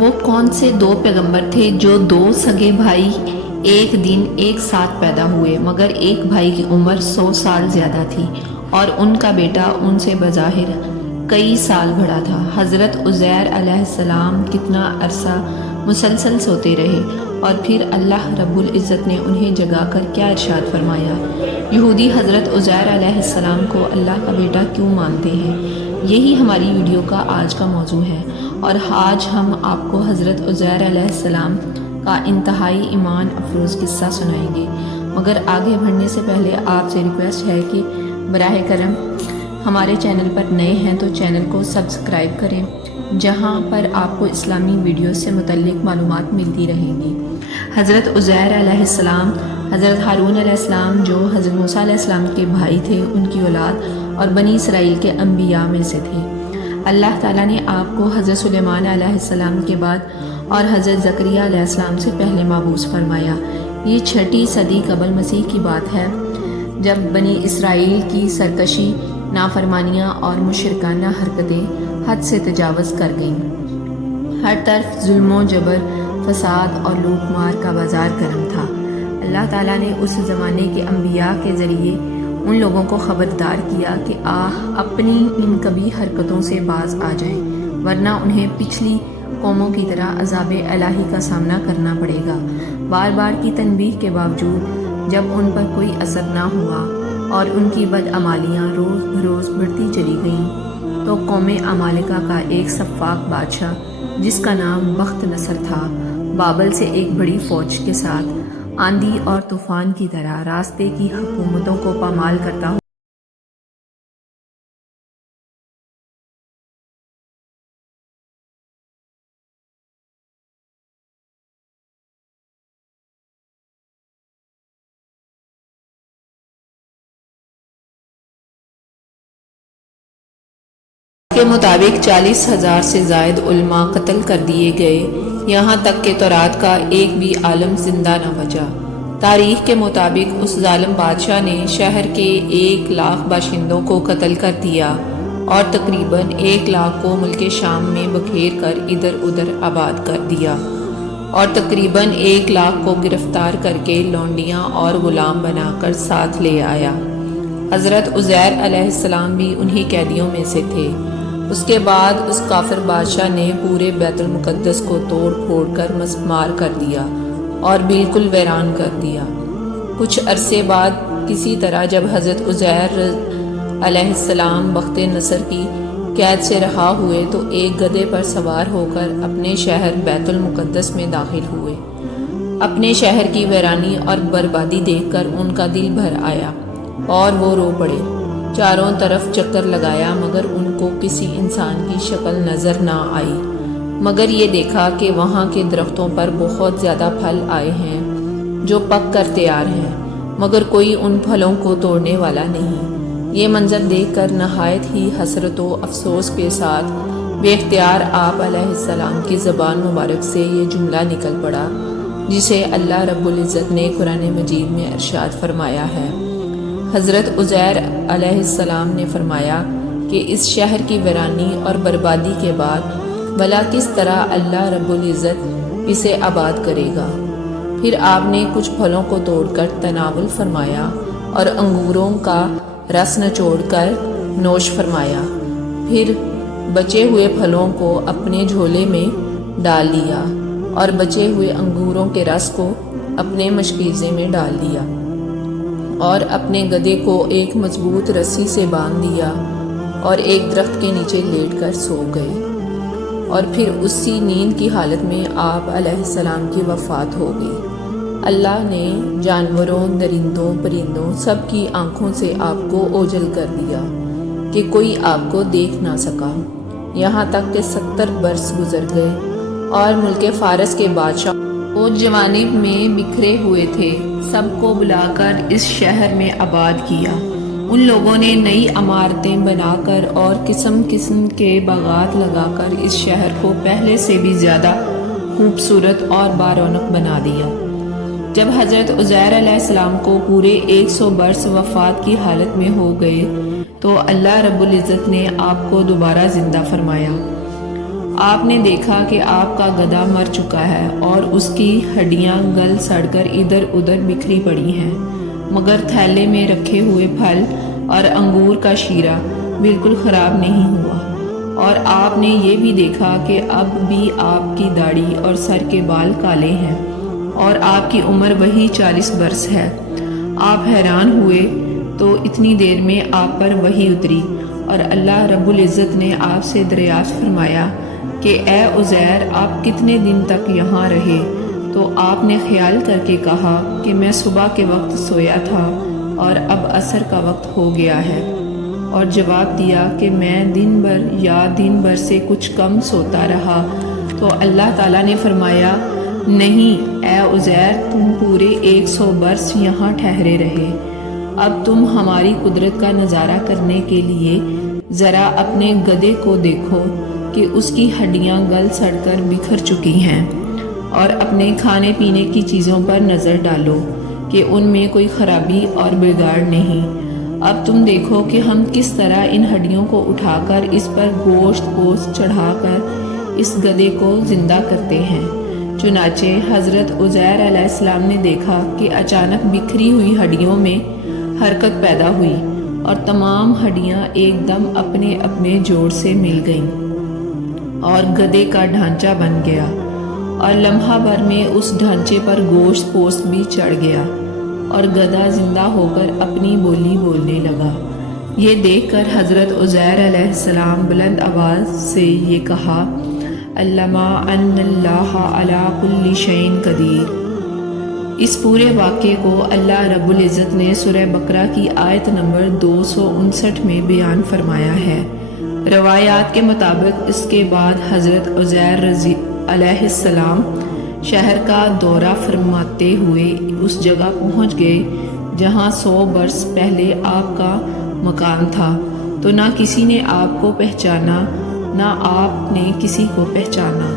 وہ کون سے دو پیغمبر تھے جو دو سگے بھائی ایک دن ایک ساتھ پیدا ہوئے، مگر ایک بھائی کی عمر 100 سال زیادہ تھی اور ان کا بیٹا ان سے بظاہر کئی سال بڑا تھا۔ حضرت عزیر علیہ السلام کتنا عرصہ مسلسل سوتے رہے اور پھر اللہ رب العزت نے انہیں جگا کر کیا ارشاد فرمایا؟ یہودی حضرت عزیر علیہ السلام کو اللہ کا بیٹا کیوں مانتے ہیں؟ یہی ہماری ویڈیو کا آج کا موضوع ہے، اور آج ہم آپ کو حضرت عزیر علیہ السلام کا انتہائی ایمان افروز قصہ سنائیں گے۔ مگر آگے بڑھنے سے پہلے آپ سے ریکویسٹ ہے کہ براہ کرم ہمارے چینل پر نئے ہیں تو چینل کو سبسکرائب کریں، جہاں پر آپ کو اسلامی ویڈیوز سے متعلق معلومات ملتی رہیں گی۔ حضرت عزیر علیہ السلام حضرت ہارون علیہ السلام جو حضرت موسیٰ علیہ السلام کے بھائی تھے، ان کی اولاد اور بنی اسرائیل کے انبیاء میں سے تھے۔ اللہ تعالیٰ نے آپ کو حضرت سلیمان علیہ السلام کے بعد اور حضرت زکریا علیہ السلام سے پہلے مبعوث فرمایا۔ یہ 6 صدی قبل مسیح کی بات ہے، جب بنی اسرائیل کی سرکشی، نافرمانیاں اور مشرکانہ حرکتیں حد سے تجاوز کر گئیں۔ ہر طرف ظلم و جبر، فساد اور لوٹ مار کا بازار گرم تھا۔ اللہ تعالیٰ نے اس زمانے کے انبیاء کے ذریعے ان لوگوں کو خبردار کیا کہ اپنی ان کبھی حرکتوں سے باز آ جائیں، ورنہ انہیں پچھلی قوموں کی طرح عذاب الہی کا سامنا کرنا پڑے گا۔ بار بار کی تنبیہ کے باوجود جب ان پر کوئی اثر نہ ہوا اور ان کی بدعمالیاں روز بروز بڑھتی چلی گئیں، تو قوم عمالقہ کا ایک سفاک بادشاہ جس کا نام بخت نصر تھا، بابل سے ایک بڑی فوج کے ساتھ آندھی اور طوفان کی طرح راستے کی حکومتوں کو پامال کرتا ہوا کے مطابق 40,000 سے زائد علماء قتل کر دیے گئے، یہاں تک کہ تورات کا ایک بھی عالم زندہ نہ بچا۔ تاریخ کے مطابق اس ظالم بادشاہ نے شہر کے 1,00,000 باشندوں کو قتل کر دیا اور تقریباً 1,00,000 کو ملک شام میں بکھیر کر ادھر ادھر آباد کر دیا، اور تقریباً 1,00,000 کو گرفتار کر کے لونڈیاں اور غلام بنا کر ساتھ لے آیا۔ حضرت عزیر علیہ السلام بھی انہی قیدیوں میں سے تھے۔ اس کے بعد اس کافر بادشاہ نے پورے بیت المقدس کو توڑ پھوڑ کر مسمار کر دیا اور بالکل ویران کر دیا۔ کچھ عرصے بعد کسی طرح جب حضرت عزیر علیہ السلام بخت نصر کی قید سے رہا ہوئے تو ایک گدھے پر سوار ہو کر اپنے شہر بیت المقدس میں داخل ہوئے۔ اپنے شہر کی ویرانی اور بربادی دیکھ کر ان کا دل بھر آیا اور وہ رو پڑے۔ چاروں طرف چکر لگایا مگر ان کو کسی انسان کی شکل نظر نہ آئی، مگر یہ دیکھا کہ وہاں کے درختوں پر بہت زیادہ پھل آئے ہیں جو پک کر تیار ہیں، مگر کوئی ان پھلوں کو توڑنے والا نہیں۔ یہ منظر دیکھ کر نہایت ہی حسرت و افسوس کے ساتھ بے اختیار آپ علیہ السلام کی زبان مبارک سے یہ جملہ نکل پڑا، جسے اللہ رب العزت نے قرآن مجید میں ارشاد فرمایا ہے۔ حضرت عزیر علیہ السلام نے فرمایا کہ اس شہر کی ویرانی اور بربادی کے بعد بھلا کس طرح اللہ رب العزت اسے آباد کرے گا۔ پھر آپ نے کچھ پھلوں کو توڑ کر تناول فرمایا اور انگوروں کا رس نچوڑ کر نوش فرمایا، پھر بچے ہوئے پھلوں کو اپنے جھولے میں ڈال لیا اور بچے ہوئے انگوروں کے رس کو اپنے مشکیزے میں ڈال دیا اور اپنے گدھے کو ایک مضبوط رسی سے باندھ دیا اور ایک درخت کے نیچے لیٹ کر سو گئے، اور پھر اسی نیند کی حالت میں آپ علیہ السلام کی وفات ہو گئی۔ اللہ نے جانوروں، درندوں، پرندوں سب کی آنکھوں سے آپ کو اوجھل کر دیا کہ کوئی آپ کو دیکھ نہ سکا، یہاں تک کہ 70 برس گزر گئے اور ملک فارس کے بادشاہ وہ جوانب میں بکھرے ہوئے تھے، سب کو بلا کر اس شہر میں آباد کیا۔ ان لوگوں نے نئی عمارتیں بنا کر اور قسم قسم کے باغات لگا کر اس شہر کو پہلے سے بھی زیادہ خوبصورت اور بارونق بنا دیا۔ جب حضرت عزیر علیہ السلام کو پورے 100 برس وفات کی حالت میں ہو گئے تو اللہ رب العزت نے آپ کو دوبارہ زندہ فرمایا۔ آپ نے دیکھا کہ آپ کا گدھا مر چکا ہے اور اس کی ہڈیاں گل سڑ کر ادھر ادھر بکھری پڑی ہیں، مگر تھیلے میں رکھے ہوئے پھل اور انگور کا شیرہ بالکل خراب نہیں ہوا۔ اور آپ نے یہ بھی دیکھا کہ اب بھی آپ کی داڑھی اور سر کے بال کالے ہیں اور آپ کی عمر وہی 40 برس ہے۔ آپ حیران ہوئے تو اتنی دیر میں آپ پر وحی اتری اور اللہ رب العزت نے آپ سے دریافت فرمایا کہ اے عزیر، آپ کتنے دن تک یہاں رہے؟ تو آپ نے خیال کر کے کہا کہ میں صبح کے وقت سویا تھا اور اب عصر کا وقت ہو گیا ہے، اور جواب دیا کہ میں دن بھر یا دن بھر سے کچھ کم سوتا رہا۔ تو اللہ تعالیٰ نے فرمایا، نہیں اے عزیر، تم پورے 100 برس یہاں ٹھہرے رہے۔ اب تم ہماری قدرت کا نظارہ کرنے کے لیے ذرا اپنے گدھے کو دیکھو کہ اس کی ہڈیاں گل سڑ کر بکھر چکی ہیں، اور اپنے کھانے پینے کی چیزوں پر نظر ڈالو کہ ان میں کوئی خرابی اور بگاڑ نہیں۔ اب تم دیکھو کہ ہم کس طرح ان ہڈیوں کو اٹھا کر اس پر گوشت چڑھا کر اس گدھے کو زندہ کرتے ہیں۔ چنانچہ حضرت عزیر علیہ السلام نے دیکھا کہ اچانک بکھری ہوئی ہڈیوں میں حرکت پیدا ہوئی اور تمام ہڈیاں ایک دم اپنے اپنے جوڑ سے مل گئیں اور گدھے کا ڈھانچہ بن گیا، اور لمحہ بھر میں اس ڈھانچے پر گوشت بھی چڑھ گیا اور گدھا زندہ ہو کر اپنی بولی بولنے لگا۔ یہ دیکھ کر حضرت عزیر علیہ السلام بلند آواز سے یہ کہا، علم ان اللہ علی کل شیء قدیر۔ اس پورے واقعے کو اللہ رب العزت نے سورہ بقرہ کی آیت نمبر 259 میں بیان فرمایا ہے۔ روایات کے مطابق اس کے بعد حضرت عزیر علیہ السلام شہر کا دورہ فرماتے ہوئے اس جگہ پہنچ گئے جہاں 100 برس پہلے آپ کا مکان تھا، تو نہ کسی نے آپ کو پہچانا نہ آپ نے کسی کو پہچانا،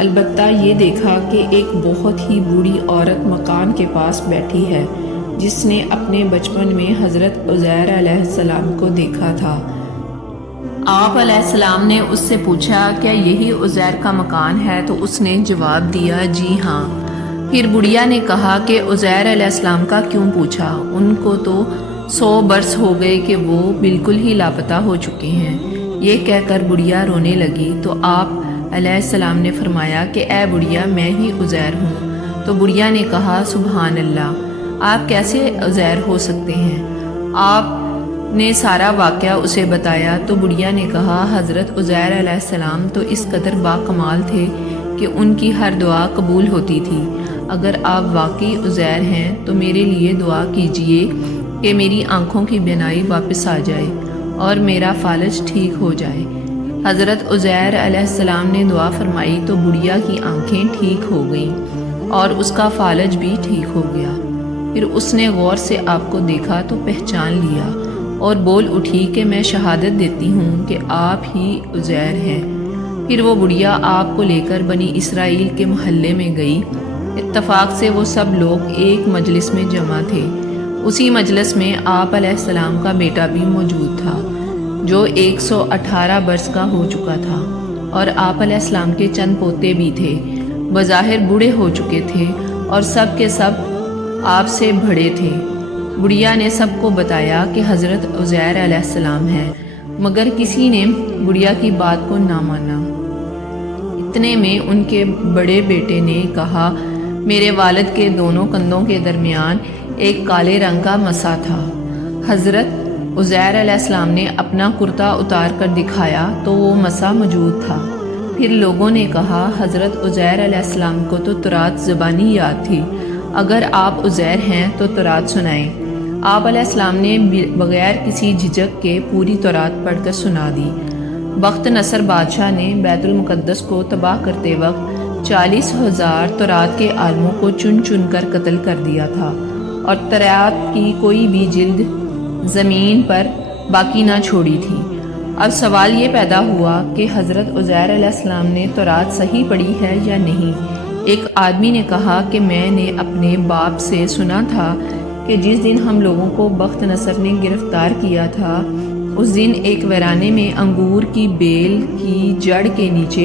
البتہ یہ دیکھا کہ ایک بہت ہی بوڑھی عورت مکان کے پاس بیٹھی ہے جس نے اپنے بچپن میں حضرت عزیر علیہ السلام کو دیکھا تھا۔ آپ علیہ السلام نے اس سے پوچھا، کیا یہی عزیر کا مکان ہے؟ تو اس نے جواب دیا، جی ہاں۔ پھر بڑھیا نے کہا کہ عزیر علیہ السلام کا کیوں پوچھا؟ ان کو تو 100 برس ہو گئے کہ وہ بالکل ہی لاپتہ ہو چکے ہیں۔ یہ کہہ کر بڑھیا رونے لگی تو آپ علیہ السلام نے فرمایا کہ اے بڑھیا، میں ہی عزیر ہوں۔ تو بڑھیا نے کہا، سبحان اللہ، آپ کیسے عزیر ہو سکتے ہیں؟ آپ نے سارا واقعہ اسے بتایا تو بڑھیا نے کہا، حضرت عزیر علیہ السلام تو اس قدر باکمال تھے کہ ان کی ہر دعا قبول ہوتی تھی۔ اگر آپ واقعی عزیر ہیں تو میرے لیے دعا کیجئے کہ میری آنکھوں کی بینائی واپس آ جائے اور میرا فالج ٹھیک ہو جائے۔ حضرت عزیر علیہ السلام نے دعا فرمائی تو بڑھیا کی آنکھیں ٹھیک ہو گئیں اور اس کا فالج بھی ٹھیک ہو گیا۔ پھر اس نے غور سے آپ کو دیکھا تو پہچان لیا اور بول اٹھی کہ میں شہادت دیتی ہوں کہ آپ ہی عزیر ہیں۔ پھر وہ بڑھیا آپ کو لے کر بنی اسرائیل کے محلے میں گئی۔ اتفاق سے وہ سب لوگ ایک مجلس میں جمع تھے۔ اسی مجلس میں آپ علیہ السلام کا بیٹا بھی موجود تھا جو 118 برس کا ہو چکا تھا، اور آپ علیہ السلام کے چند پوتے بھی تھے، بظاہر بوڑھے ہو چکے تھے اور سب کے سب آپ سے بڑے تھے۔ بڑھیا نے سب کو بتایا کہ حضرت عزیر علیہ السلام ہے، مگر کسی نے بڑھیا کی بات کو نہ مانا۔ اتنے میں ان کے بڑے بیٹے نے کہا، میرے والد کے دونوں کندھوں کے درمیان ایک کالے رنگ کا مسا تھا۔ حضرت عزیر علیہ السلام نے اپنا کرتا اتار کر دکھایا تو وہ مسا موجود تھا۔ پھر لوگوں نے کہا، حضرت عزیر علیہ السلام کو تو تورات زبانی یاد تھی، اگر آپ عزیر ہیں تو تورات سنائیں۔ آپ علیہ السلام نے بغیر کسی جھجک کے پوری تورات پڑھ کر سنا دی۔ بخت نصر بادشاہ نے بیت المقدس کو تباہ کرتے وقت 40,000 تورات کے عالموں کو چن چن کر قتل کر دیا تھا، اور تورات کی کوئی بھی جلد زمین پر باقی نہ چھوڑی تھی۔ اب سوال یہ پیدا ہوا کہ حضرت عزیر علیہ السلام نے تورات صحیح پڑھی ہے یا نہیں۔ ایک آدمی نے کہا کہ میں نے اپنے باپ سے سنا تھا کہ جس دن ہم لوگوں کو بخت نصر نے گرفتار کیا تھا، اس دن ایک ویرانے میں انگور کی بیل کی جڑ کے نیچے